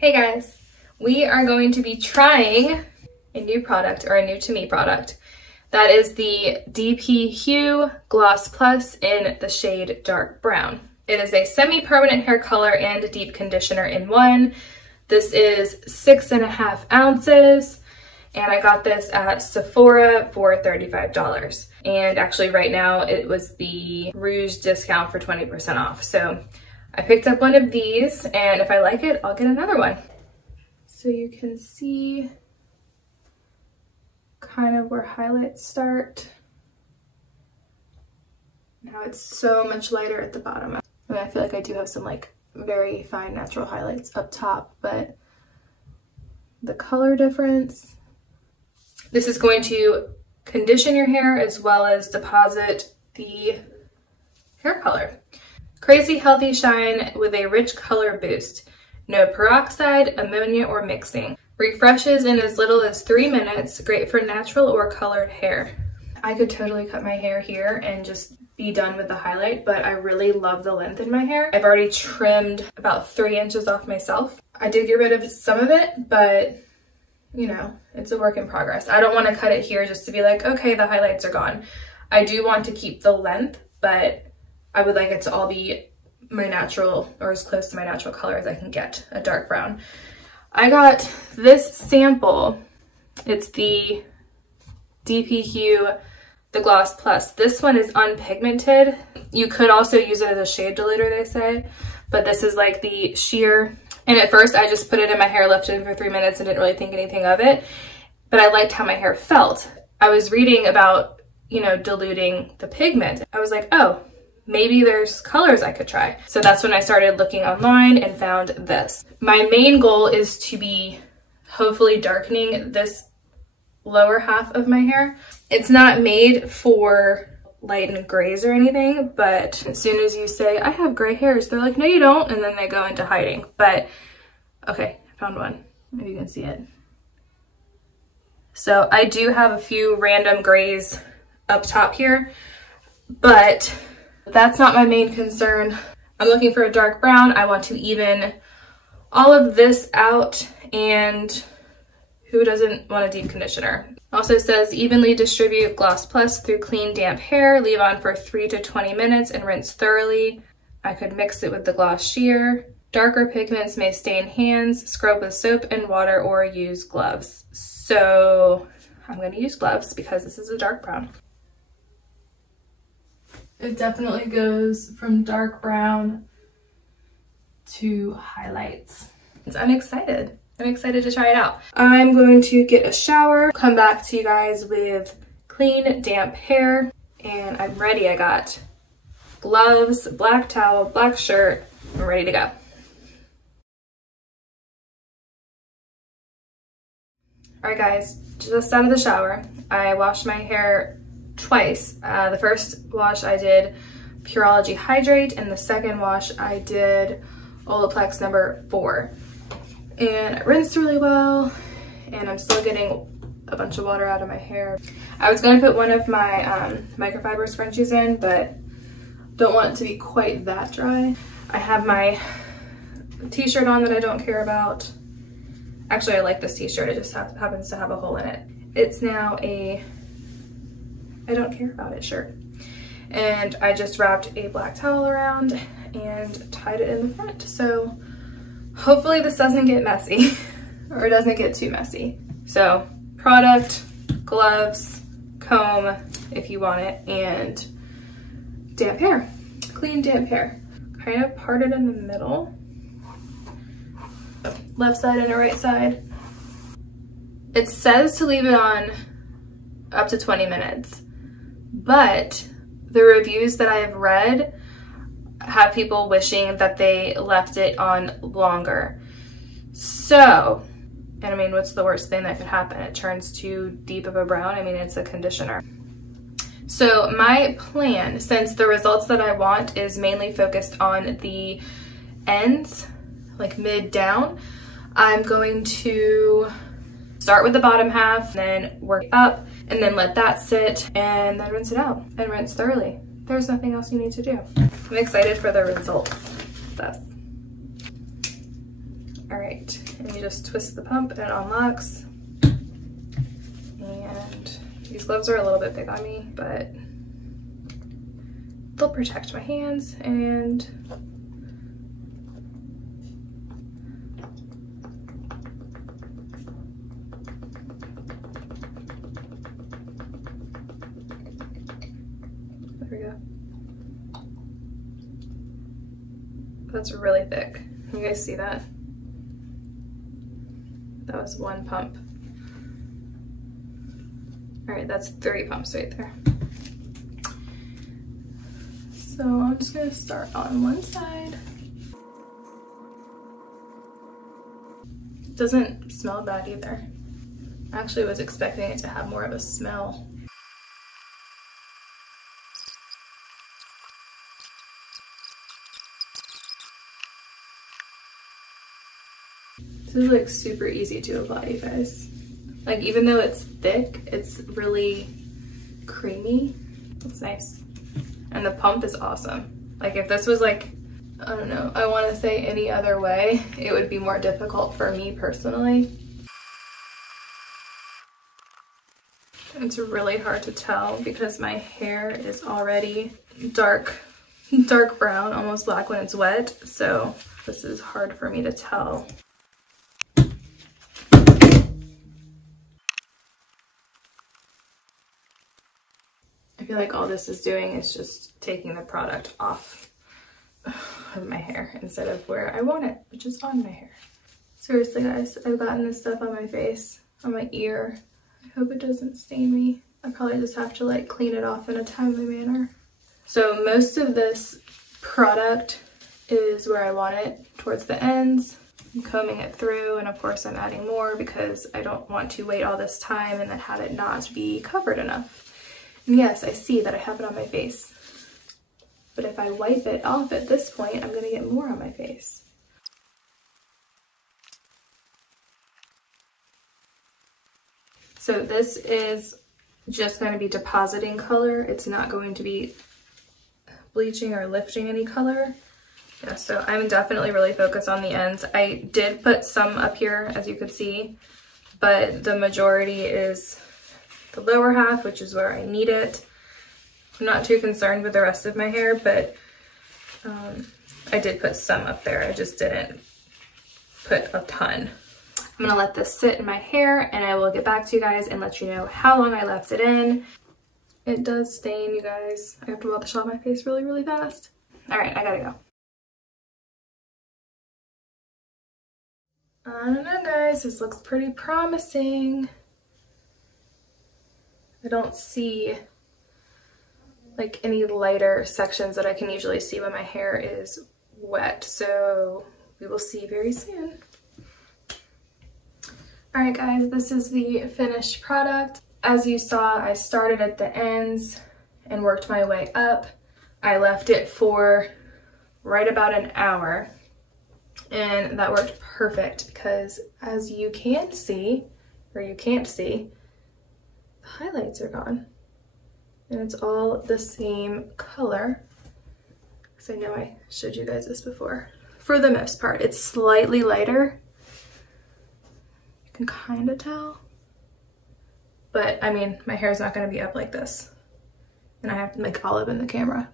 Hey guys, we are going to be trying a new product, or a new to me product. That is the dpHUE Gloss Plus in the shade Dark Brown. It is a semi-permanent hair color and deep conditioner in one. This is 6.5 ounces, and I got this at Sephora for $35. And actually right now it was the Rouge discount for 20% off. So I picked up one of these, and if I like it, I'll get another one. So you can see kind of where highlights start. Now it's so much lighter at the bottom. I mean, I feel like I do have some like very fine natural highlights up top, but the color difference. This is going to condition your hair as well as deposit the hair color. Crazy healthy shine with a rich color boost. No peroxide, ammonia, or mixing. Refreshes in as little as 3 minutes. Great for natural or colored hair. I could totally cut my hair here and just be done with the highlight, but I really love the length in my hair. I've already trimmed about 3 inches off myself. I did get rid of some of it, but you know, it's a work in progress. I don't want to cut it here just to be like, okay, the highlights are gone. I do want to keep the length, but I would like it to all be my natural, or as close to my natural color as I can get, a dark brown. I got this sample. It's the dpHUE, the Gloss Plus. This one is unpigmented. You could also use it as a shade diluter, they say, but this is like the sheer. And at first I just put it in my hair, left it in for 3 minutes, and didn't really think anything of it, but I liked how my hair felt. I was reading about, you know, diluting the pigment. I was like, oh, maybe there's colors I could try. So that's when I started looking online and found this. My main goal is to be hopefully darkening this lower half of my hair. It's not made for lighten grays or anything, but as soon as you say, I have gray hairs, they're like, no you don't, and then they go into hiding. But okay, I found one. Maybe you can see it. So I do have a few random grays up top here, but that's not my main concern. I'm looking for a dark brown. I want to even all of this out, and who doesn't want a deep conditioner? Also says evenly distribute Gloss Plus through clean damp hair, leave on for 3 to 20 minutes and rinse thoroughly. I could mix it with the gloss sheer. Darker pigments may stain hands, scrub with soap and water, or use gloves. So I'm going to use gloves because this is a dark brown. It definitely goes from dark brown to highlights. I'm excited. I'm excited to try it out. I'm going to get a shower, come back to you guys with clean, damp hair, and I'm ready. I got gloves, black towel, black shirt. I'm ready to go. All right, guys, just out of the shower. I washed my hair twice. The first wash I did Pureology Hydrate, and the second wash I did Olaplex number 4. And I rinsed really well, and I'm still getting a bunch of water out of my hair. I was gonna put one of my microfiber scrunchies in, but don't want it to be quite that dry. I have my t-shirt on that I don't care about. Actually, I like this t-shirt, it just happens to have a hole in it. It's now a I don't care about it shirt. And I just wrapped a black towel around and tied it in the front. So hopefully this doesn't get messy, or it doesn't get too messy. So product, gloves, comb if you want it, and damp hair, clean damp hair. Kind of parted in the middle. Left side and a right side. It says to leave it on up to 20 minutes, but the reviews that I've read have people wishing that they left it on longer. So, and I mean, what's the worst thing that could happen? It turns too deep of a brown. I mean, it's a conditioner. So my plan, since the results that I want is mainly focused on the ends, like mid down, I'm going to start with the bottom half, then work up, and then let that sit, and then rinse it out and rinse thoroughly. There's nothing else you need to do. I'm excited for the results. All right. and you just twist the pump and it unlocks. And these gloves are a little bit big on me, but they'll protect my hands. And there we go. That's really thick. You guys see that? That was one pump. All right, that's 3 pumps right there. So I'm just gonna start on one side. It doesn't smell bad either. I actually was expecting it to have more of a smell. This is like super easy to apply, you guys. Like, even though it's thick, it's really creamy. It's nice. And the pump is awesome. Like, if this was like, I don't know, I want to say any other way, it would be more difficult for me personally. It's really hard to tell because my hair is already dark brown, almost black when it's wet. So this is hard for me to tell. I feel like all this is doing is just taking the product off of my hair instead of where I want it, which is on my hair. Seriously guys, I've gotten this stuff on my face, on my ear. I hope it doesn't stain me. I probably just have to like clean it off in a timely manner. So most of this product is where I want it, towards the ends. I'm combing it through, and of course I'm adding more because I don't want to wait all this time and then have it not be covered enough. And yes, I see that I have it on my face. But if I wipe it off at this point, I'm gonna get more on my face. So this is just going to be depositing color. It's not going to be bleaching or lifting any color. Yeah, so I'm definitely really focused on the ends. I did put some up here, as you could see, but the majority is the lower half, which is where I need it. I'm not too concerned with the rest of my hair, but I did put some up there. I just didn't put a ton. I'm gonna let this sit in my hair and I will get back to you guys and let you know how long I left it in. It does stain, you guys. I have to wipe this off my face really, really fast. All right, I gotta go. I don't know guys, this looks pretty promising. I don't see like any lighter sections that I can usually see when my hair is wet, so we will see very soon. All right guys, this is the finished product. As you saw, I started at the ends and worked my way up. I left it for right about an hour, and that worked perfect because as you can see, or you can't see, the highlights are gone. And it's all the same color. Because I know I showed you guys this before. For the most part, it's slightly lighter. You can kind of tell. But I mean, my hair is not going to be up like this. And I have to make olive in the camera.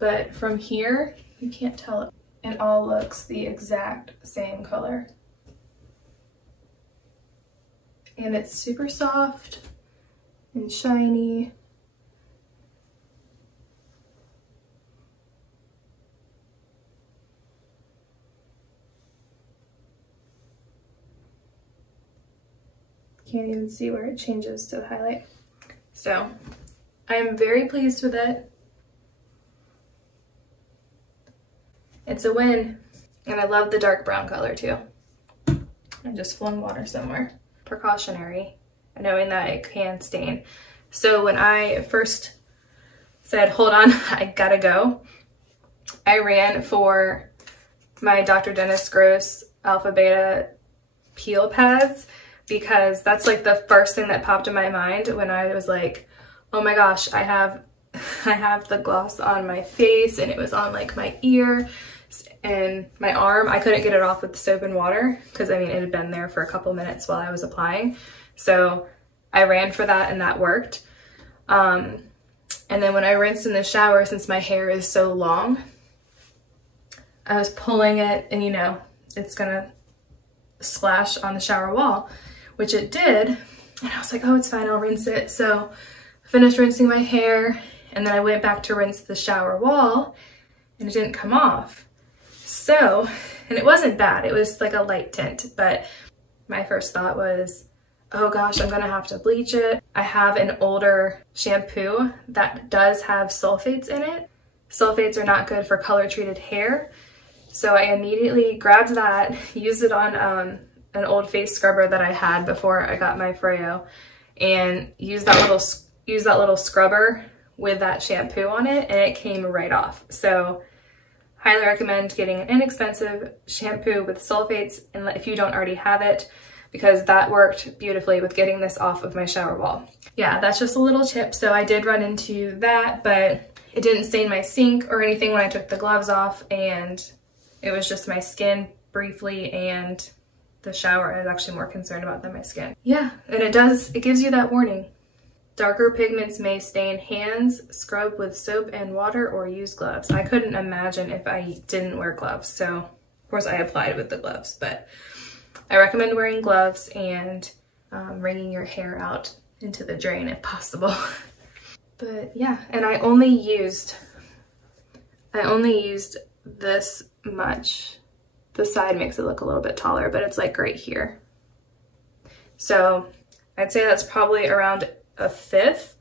But from here, you can't tell it. It all looks the exact same color. And it's super soft and shiny. Can't even see where it changes to the highlight. So I'm very pleased with it. It's a win. And I love the dark brown color too. I just flung water somewhere. Precautionary, knowing that it can stain. So when I first said, hold on, I gotta go, I ran for my Dr. Dennis Gross Alpha Beta peel pads, because that's like the first thing that popped in my mind when I was like, oh my gosh, I have the gloss on my face and it was on like my ear. And my arm, I couldn't get it off with soap and water because I mean, it had been there for a couple minutes while I was applying. So I ran for that and that worked. And then when I rinsed in the shower, since my hair is so long, I was pulling it and you know, it's gonna splash on the shower wall, which it did. And I was like, oh, it's fine, I'll rinse it. So I finished rinsing my hair and then I went back to rinse the shower wall and it didn't come off. So, and it wasn't bad, it was like a light tint, but my first thought was, oh gosh, I'm gonna have to bleach it. I have an older shampoo that does have sulfates in it. Sulfates are not good for color treated hair. So I immediately grabbed that, used it on an old face scrubber that I had before I got my Freo, and used that little scrubber with that shampoo on it, and it came right off. So highly recommend getting an inexpensive shampoo with sulfates, and if you don't already have it, because that worked beautifully with getting this off of my shower wall. Yeah, that's just a little tip. So I did run into that, but it didn't stain my sink or anything when I took the gloves off, and it was just my skin briefly, and the shower I was actually more concerned about than my skin. Yeah, and it gives you that warning. Darker pigments may stain hands, scrub with soap and water, or use gloves. I couldn't imagine if I didn't wear gloves. So of course I applied with the gloves, but I recommend wearing gloves and wringing your hair out into the drain if possible. But yeah, and I only used this much. The side makes it look a little bit taller, but it's like right here. So I'd say that's probably around a fifth.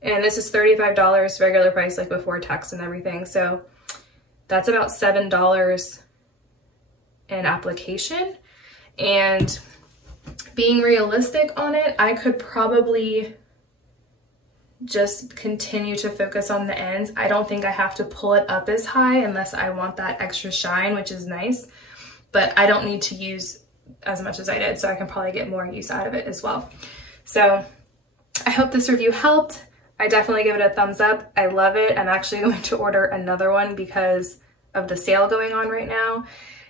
And this is $35 regular price, like before tax and everything. So that's about $7 an application. And being realistic on it, I could probably just continue to focus on the ends. I don't think I have to pull it up as high unless I want that extra shine, which is nice, but I don't need to use as much as I did, so I can probably get more use out of it as well. So I hope this review helped. I definitely give it a thumbs up. I love it. I'm actually going to order another one because of the sale going on right now.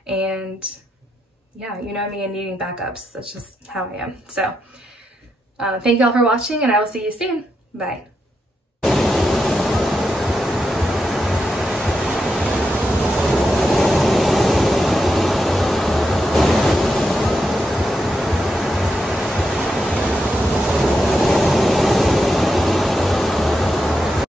And yeah, you know me and needing backups. That's just how I am. So thank y'all for watching, and I will see you soon. Bye.